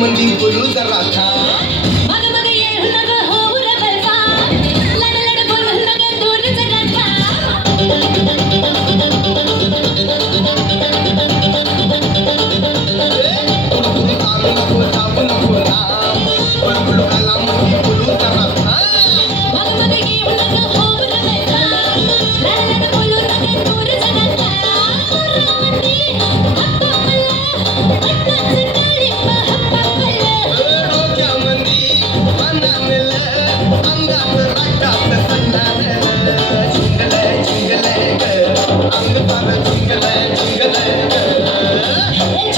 मंदी बोलू जरा था मग मग येऊ नग होऊ रे बलवा लड लड बोलू नग दूर जगाता कुरकुरी आलू नको चावू नको ना बुलबुल काला मंदी बोलू जरा था मग मग येऊ नग होऊ रे बलवा लड लड बोलू नग दूर जगाता मंदी हप्पा पल्ला पट्टाच काळी हप्पा पल्ला डोक्या मंदी मना मिल अंगात रागात संडाले चिंगले चिंगले ग अंग पार चिंगले चिंगले ग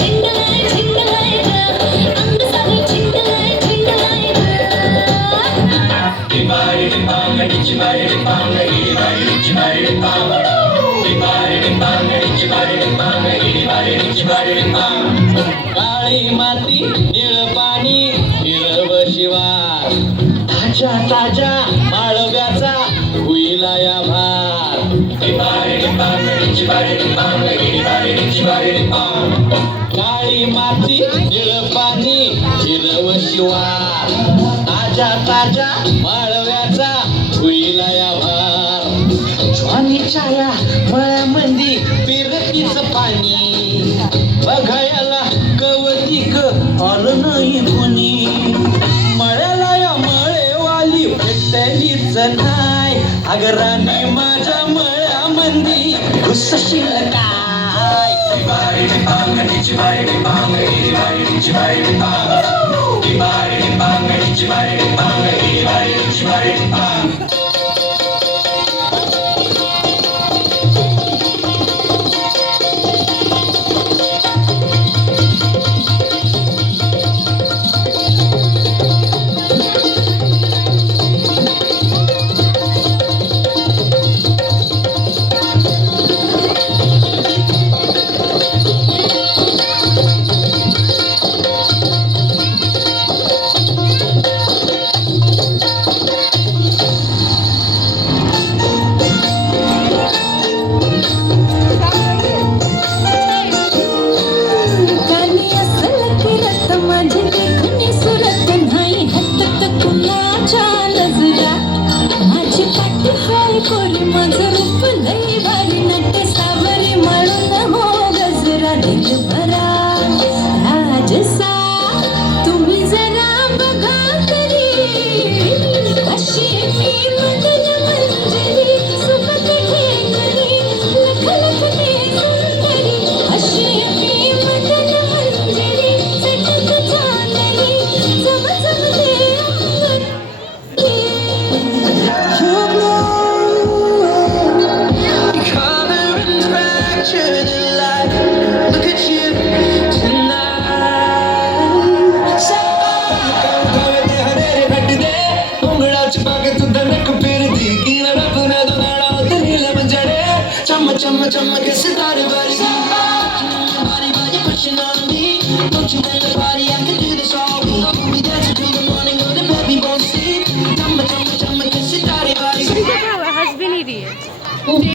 चिंगले चिंगले ग अंग सारे चिंगले चिंगले ग Dimari dimpanga dicimari dimpanga dimari dicimari dimpanga dimari dimpanga dicimari dimpanga dimari dicimari dimpanga काळी माती निळ पाणी हिरव शिवार ताज्या ताज्या माळव्याचा हुईला या भार dimari dimpanga dicimari dimpanga dimari dicimari dimpanga काळी माती निळ पाणी हिरव शिवार ताज्या ताज्या माळव्याचा हुईला या भार ज्वानीच्या या मळ्यामंदी पिरतीच पाणी बघायला कवतिक आलं नाही कोणी मळ्याला या मळेवाली भेटलीच नाही अगराने माझ्या मळ्यामंदी घुसशील काय Dimari dimpanga dicimari dimpanga dimari dicimari dimpanga dimari dimpanga dicimari dimpanga dimari dicimari dimpanga कानी असल किरत माझी देखणी सुरत नाही हत्तत कुणाच्या नजरा माझी पाठी हाय कोरी माझं